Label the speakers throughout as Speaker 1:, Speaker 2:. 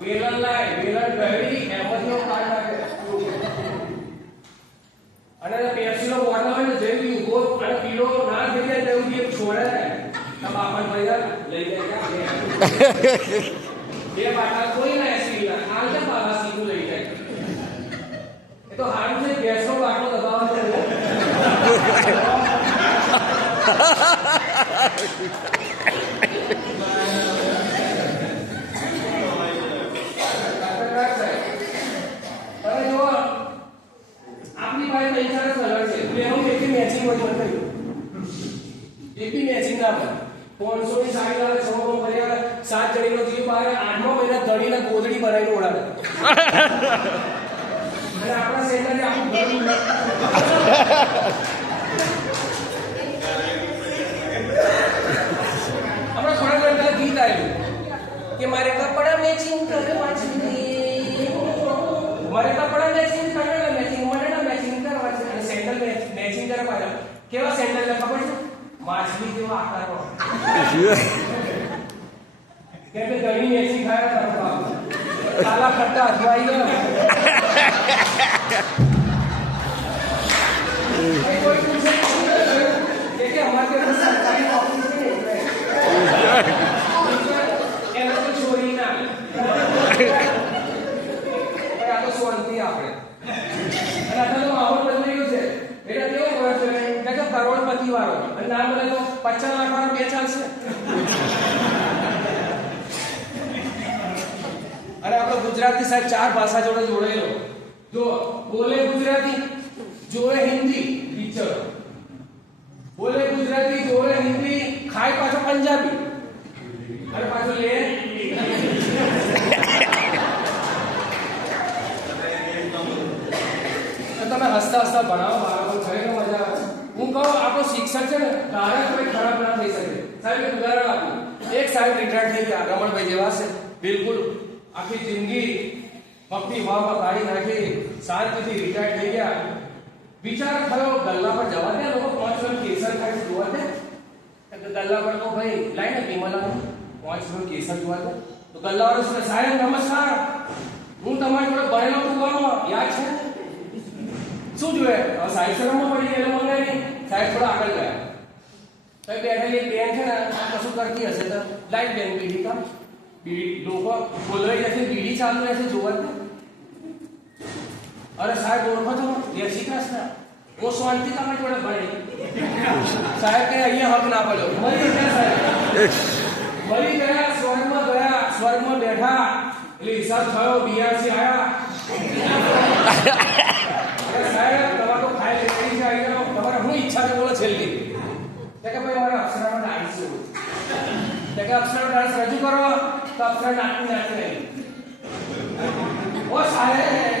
Speaker 1: વેલણ લાય વેલણ ગળી એમાંથી હું કાઢ નાખે અને પેપ્સીનો બોટલ હોય ને જેવી ઉભો અને પીળો ના થઈ જાય તેવું જે છોડે ને આ બાપા ભાઈ લઈ જાય ક્યાં બે બે બાટા કોઈ ના એસી ના હાલ કે પાલા સીધું લઈ જાય એ તો હાલ છે ગેસનો બાટલો દબાવવાનો ત્રણ ચાર કલર છે બેનું એકેય મેચિંગ હોય તો બતાવ્યું. એકેય મેચિંગ ના હોય. 500 ની સાડી લાવે, 600 માં ભરી આવે, સાત જણીનો જીવ બહાર, આઠમો મહિના ધણીને ગોદડી બનાવીને ઓળાવે. અને આપણા સેન્ટરે આખું ઘર હમણાં થોડા દિવસ પહેલા ગીત આવ્યું કે મારે કપડા મેચિંગ કરવા છે મારે કપડા મેચિંગ કરવા મેચિંગ મને ના મેચિંગ કરવા છે અને સેન્ડલ મેચિંગ કરવા છે કેવા સેન્ડલ છે ખબર છે? માછલી જેવો આકારો કેમ કે ઘણી એસી ખાયા હતા કાલા ખટ્ટા અથવાઈ ગયા પચાસ લાખ વાળો બે ચાલશે અને આપણો ગુજરાતી સાહેબ ચાર ભાષા જોડે જોડેલો જો બોલે ગુજરાતી જોવે હિન્દી પિક્ચર બોલે ગુજરાતી જોવે હિન્દી ખાય પાછો પંજાબી અને પાછો લે તો તમે હસતા હસતા ભણાવો બાળકો ખરેખર મજા આવે હું કહું આપણો શિક્ષક છે ને તારા કોઈ ખરાબ ના થઈ શકે સાહેબ એક ઉદાહરણ આપું એક સાહેબ રિટાયર થઈ ગયા રમણભાઈ જેવા છે બિલકુલ આખી જિંદગી ભક્તિ ભાવમાં કાઢી નાખી શાંતિથી રિટાયર થઈ ગયા વિચાર થયો ગલ્લા પર જવા દે લોકો પાંચ વર્ષ કેસર ખાય છે જોવા દે તો ગલ્લા પર તો ભાઈ લાઈ ને વિમલા પાંચ વર્ષ કેસર જોવા દે તો ગલ્લા વાળો શું કહે, સાહેબ નમસ્કાર હું તમારી જોડે ભણેલો તું કોનો યાદ છે શું હવે સાહેબ શરમમાં પડી ગયેલો મને નહીં. સાહેબ થોડા આગળ ગયા તો બેઠેલી બેન છે ને આ કશું કરતી હશે તો. લાઈટ બેન બીડી કા બીડી લોકો બોલવાઈ જશે બીડી ચાલુ રહેશે જોવા અરે સાહેબ ઓળખો છો જય શ્રી કૃષ્ણ. હું શાંતિ તમે જોડે ભણી. સાહેબ કે અહીંયા હક ના પડ્યો. મળી ગયા સાહેબ. મળી ગયા સ્વર્ગમાં ગયા સ્વર્ગમાં બેઠા. એટલે હિસાબ થયો આયા. અરે સાહેબ, તમારે ખાઈ લેવાની છે, આવી જાઓ. તમારે શું ઈચ્છા છે, બોલો છેલ્લી. તે કે ભાઈ મારે અપ્સરાનો ડાન્સ જોવો તે કે અપ્સરાનો ડાન્સ રજૂ કરો, તો અક્ષર નાચી નાચી ઓ સાહેબ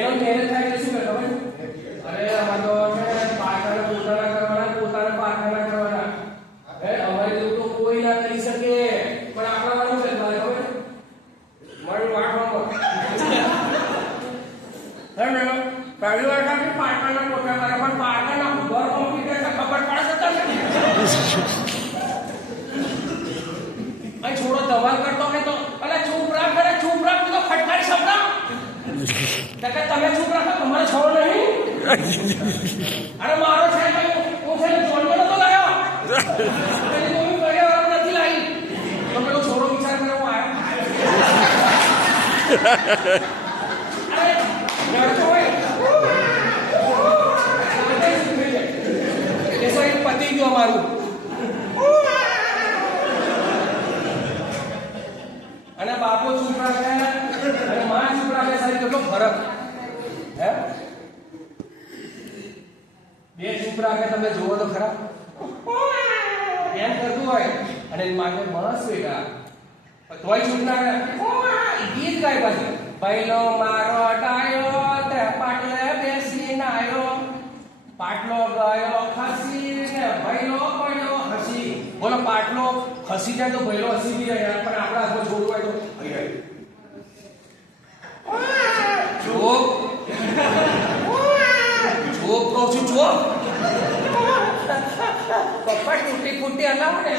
Speaker 1: બેનો મેરેજ થાય એટલે શું કરે ખબર છે? અરે અમારે તો છે ને પોતાના કરવાના, પોતાના પાટણના કરવાના. હે અમારે જેવું તો કોઈ ના કરી શકે. પણ આપણા વાળું છે તમારે ખબર છે? મારું વાંચવાનું હે મેડમ, પહેલી વાર કાંઈ પાટણના પોતા પણ પાટણના ઘર કોમ્પ્લીટ છે, ખબર પડે છે તમને? છોડો ધમાલ કરતો કે તો. અલે, ચૂપ રાખ અરે ચૂપ તો ફટકારી શબ્દ કે તમે ચૂપ રાખો તમારે છોડો નહીં અરે મારો છે કે હું હું છે ને જોડતો નતો ગયો પેલી મમ્મી ગયા વાર નથી લાવી તો પેલો છોડો વિચાર કરે હું આવ્યો અરે, રડતો હોય. શાંતિ થઈ જાય. એ સાહેબ પતી ગયું અમારું અને બાપો ચૂપ રાખે અને માં ચૂપ રાખે સાહેબ કેટલો ફરક? હે? બે છોકરા કે તમે જોવો તો ખરા. એમ કરતું હોય? અને એની માટે મસ્ત વેગા. તોય છોકરા ગીત ગાય પાછી. પહેલો મારો ટાયો તે પાટલે બેસી નાયો. પાટલો ગયો ખસી ને ભૈલો પડ્યો હસી. બોલો, પાટલો ખસી જાય તો ભૈલો હસી બી જાય, પણ આપણા હાથમાં છોડવું હોય તો. અહીં ચોપ કહું છું ચોપ પપ્પા તૂટી ફૂટી હલાવો ને